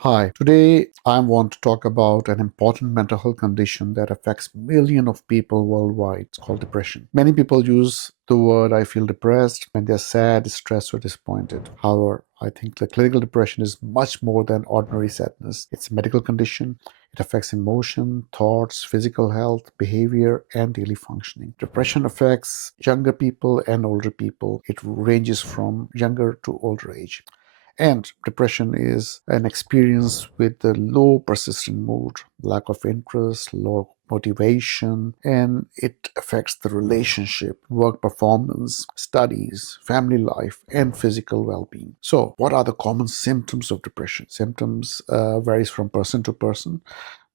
Hi, today I want to talk about an important mental health condition that affects millions of people worldwide. It's called depression. Many people use the word I feel depressed when they're sad, stressed, or disappointed. However, I think the clinical depression is much more than ordinary sadness. It's a medical condition. It affects emotion, thoughts, physical health, behavior, and daily functioning. Depression affects younger people and older people. It ranges from younger to older age. And depression is an experience with a low persistent mood, lack of interest, low motivation, and it affects the relationship, work performance, studies, family life, and physical well-being. So, what are the common symptoms of depression? Symptoms varies from person to person,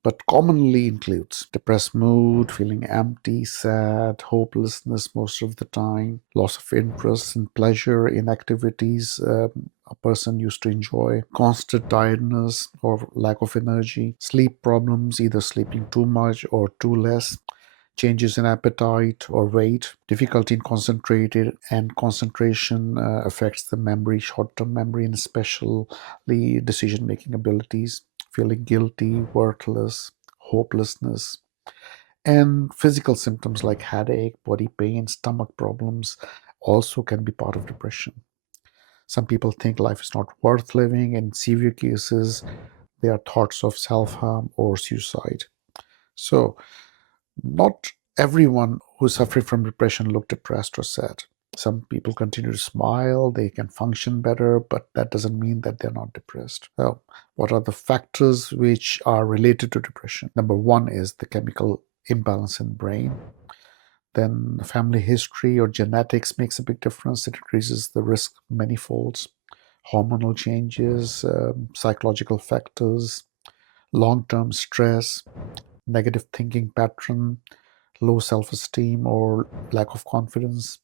but commonly includes depressed mood, feeling empty, sad, hopelessness most of the time, loss of interest and pleasure in activities a person used to enjoy, constant tiredness or lack of energy, sleep problems, either sleeping too much or too less, changes in appetite or weight, difficulty in concentrating, and concentration affects the memory, short-term memory, and especially decision-making abilities, feeling guilty, worthless, hopelessness, and physical symptoms like headache, body pain, stomach problems also can be part of depression. Some people think life is not worth living. In severe cases, there are thoughts of self-harm or suicide. So, not everyone who's suffering from depression look depressed or sad. Some people continue to smile, they can function better, but that doesn't mean that they're not depressed. So, what are the factors which are related to depression? Number one is the chemical imbalance in the brain. Then family history or genetics makes a big difference. It increases the risk many folds. Hormonal changes, psychological factors, long-term stress, negative thinking pattern, low self-esteem or lack of confidence,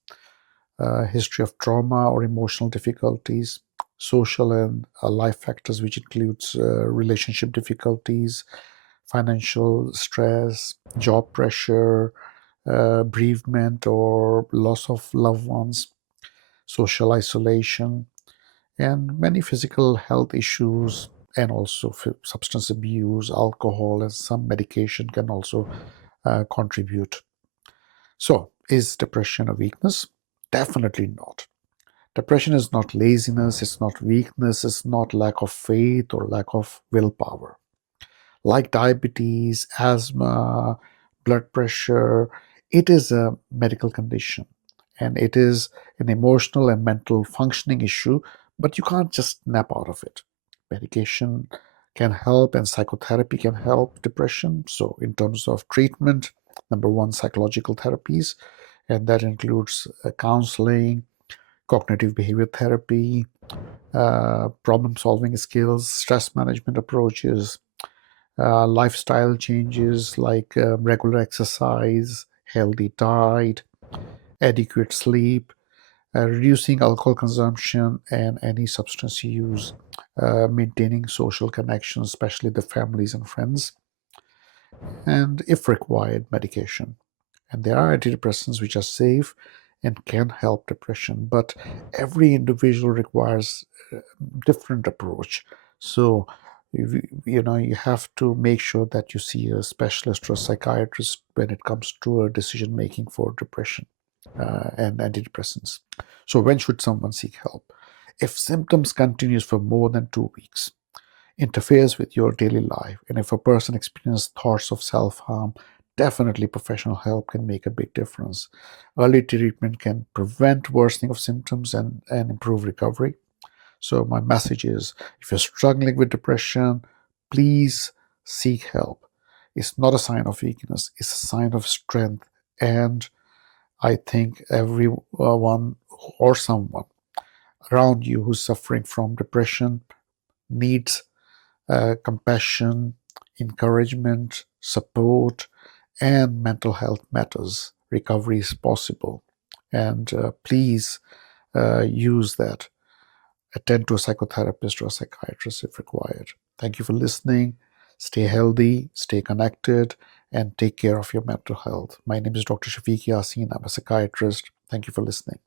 history of trauma or emotional difficulties, social and life factors, which includes relationship difficulties, financial stress, job pressure, bereavement or loss of loved ones, social isolation, and many physical health issues, and also substance abuse, alcohol, and some medication can also contribute. So, is depression a weakness? Definitely not. Depression is not laziness, it's not weakness, it's not lack of faith or lack of willpower. Like diabetes, asthma, blood pressure, it is a medical condition and it is an emotional and mental functioning issue, but you can't just snap out of it. Medication can help and psychotherapy can help depression. So, in terms of treatment, number one, psychological therapies, and that includes counseling, cognitive behavior therapy, problem solving skills, stress management approaches, lifestyle changes like regular exercise, healthy diet, adequate sleep, reducing alcohol consumption and any substance use, maintaining social connections, especially the families and friends, and if required, medication. And there are antidepressants which are safe and can help depression, but every individual requires a different approach. So, you have to make sure that you see a specialist or a psychiatrist when it comes to a decision making for depression and antidepressants. So, when should someone seek help? If symptoms continues for more than 2 weeks, interferes with your daily life, and if a person experiences thoughts of self-harm, definitely professional help can make a big difference. Early treatment can prevent worsening of symptoms and improve recovery. So my message is, if you're struggling with depression, please seek help. It's not a sign of weakness, it's a sign of strength. And I think everyone or someone around you who's suffering from depression needs compassion, encouragement, support, and mental health matters. Recovery is possible. And please use that. Attend to a psychotherapist or a psychiatrist if required. Thank you for listening. Stay healthy, stay connected, and take care of your mental health. My name is Dr. Shafiq Yasin. I'm a psychiatrist. Thank you for listening.